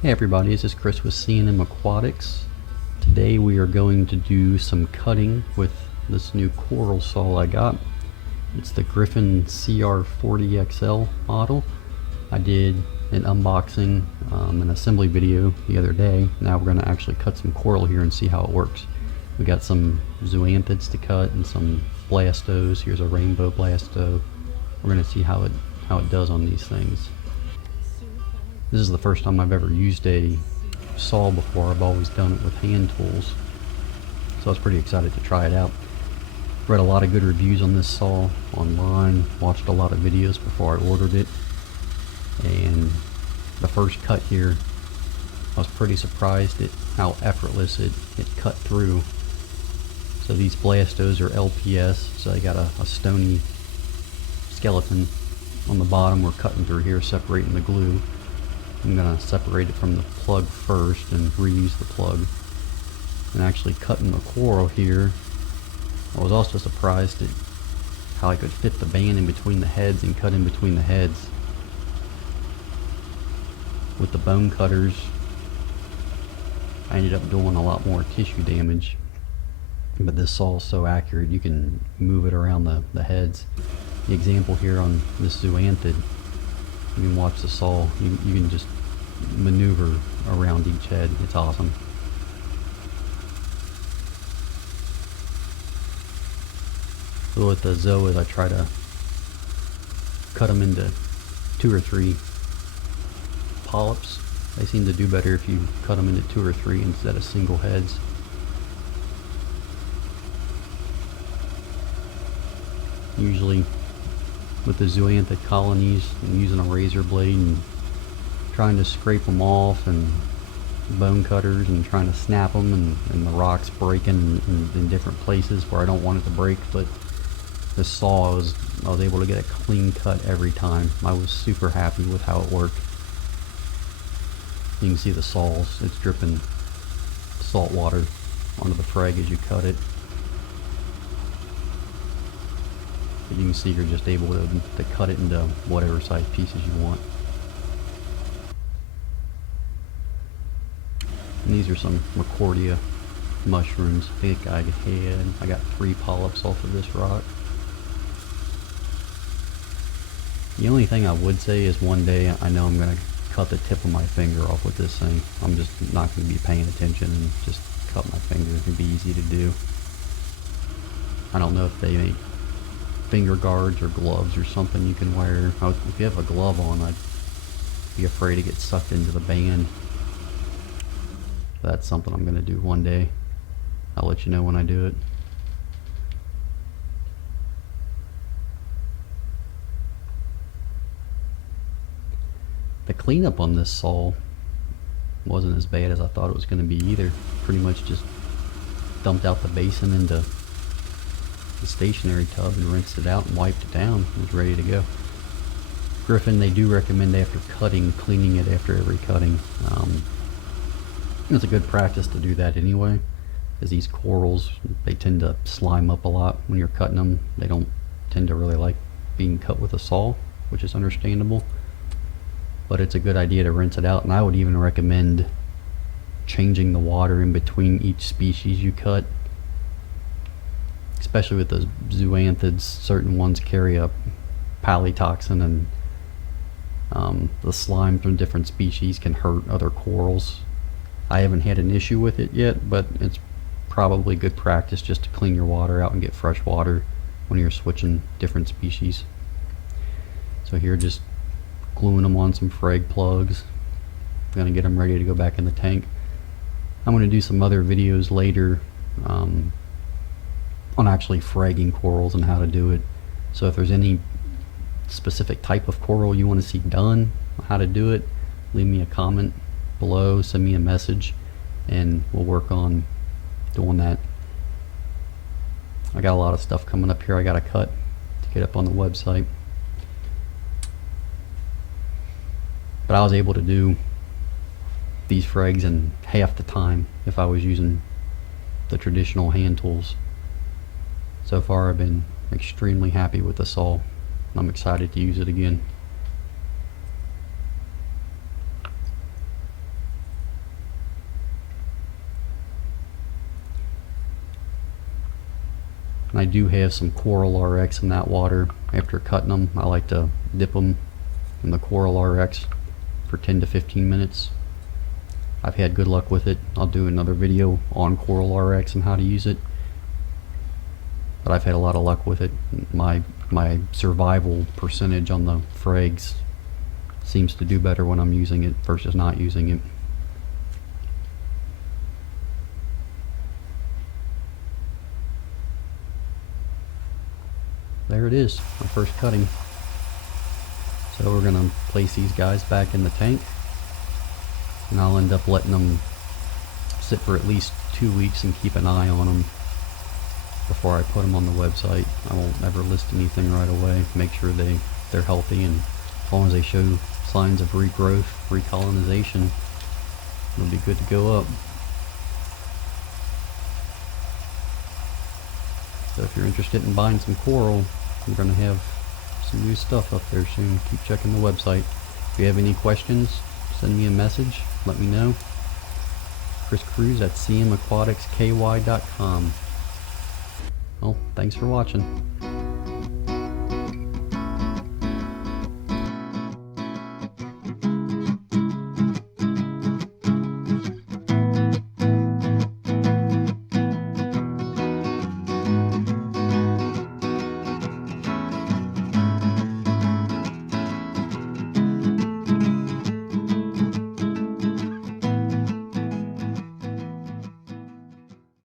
Hey everybody, this is Chris with C&M Aquatics. Today we are going to do some cutting with this new coral saw I got. It's the Gryphon CR40 XL model. I did an unboxing and assembly video the other day. Now we're going to actually cut some coral here and see how it works. We got some zoanthids to cut and some blastos. Here's a rainbow blasto. We're going to see how it does on these things. This is the first time I've ever used a saw before. I've always done it with hand tools, so I was pretty excited to try it out. Read a lot of good reviews on this saw online, watched a lot of videos before I ordered it, and the first cut here, I was pretty surprised at how effortless it cut through. So these blastos are LPS, so they got a stony skeleton on the bottom. We're cutting through here, separating the glue. I'm going to separate it from the plug first and reuse the plug. And actually cutting the coral here, I was also surprised at how I could fit the band in between the heads and cut in between the heads. With the bone cutters, I ended up doing a lot more tissue damage. But this saw is so accurate, you can move it around the heads. The example here on this zoanthid, you can watch the saw, you can just maneuver around each head. It's awesome. So with the zoas, I try to cut them into 2 or 3 polyps. They seem to do better if you cut them into 2 or 3 instead of single heads. Usually with the zoanthid colonies, I'm using a razor blade and trying to scrape them off, and bone cutters, and trying to snap them, and the rocks breaking in different places where I don't want it to break. But this saw, I was able to get a clean cut every time. I was super happy with how it worked. You can see the saws, it's dripping salt water onto the frag as you cut it. But you can see you're just able to cut it into whatever size pieces you want. And these are some Recordia mushrooms. Big I got 3 polyps off of this rock. The only thing I would say is one day I know I'm going to cut the tip of my finger off with this thing. I'm just not going to be paying attention and just cut my finger. It can be easy to do. I don't know if they make finger guards or gloves or something you can wear. If you have a glove on, I'd be afraid to get sucked into the band. That's something I'm going to do one day. I'll let you know when I do it. The cleanup on this saw wasn't as bad as I thought it was going to be either. Pretty much just dumped out the basin into the stationary tub and rinsed it out and wiped it down. It was ready to go. Gryphon, they do recommend after cutting, cleaning it after every cutting. It's a good practice to do that anyway, as these corals, they tend to slime up a lot when you're cutting them. They don't tend to really like being cut with a saw, which is understandable. But it's a good idea to rinse it out, and I would even recommend changing the water in between each species you cut. Especially with the zoanthids, certain ones carry a palytoxin, and the slime from different species can hurt other corals. I haven't had an issue with it yet, but it's probably good practice just to clean your water out and get fresh water when you're switching different species. So here, just gluing them on some frag plugs. I'm going to get them ready to go back in the tank. I'm going to do some other videos later on actually fragging corals and how to do it. So if there's any specific type of coral you want to see done, how to do it, leave me a comment below, send me a message, and we'll work on doing that. I got a lot of stuff coming up here I gotta cut to get up on the website, but I was able to do these frags in half the time if I was using the traditional hand tools. So far I've been extremely happy with the saw. I'm excited to use it again. And I do have some Coral RX in that water. After cutting them, I like to dip them in the Coral RX for 10 to 15 minutes. I've had good luck with it. I'll do another video on Coral RX and how to use it. But I've had a lot of luck with it. My survival percentage on the frags seems to do better when I'm using it versus not using it. There it is, my first cutting. So we're gonna place these guys back in the tank, and I'll end up letting them sit for at least 2 weeks and keep an eye on them before I put them on the website. I won't ever list anything right away. Make sure they're healthy, and as long as they show signs of regrowth, recolonization, it'll be good to go up. So if you're interested in buying some coral, we're going to have some new stuff up there soon. Keep checking the website. If you have any questions, send me a message. Let me know. Chris Cruz at cmaquaticsky.com. Well, thanks for watching.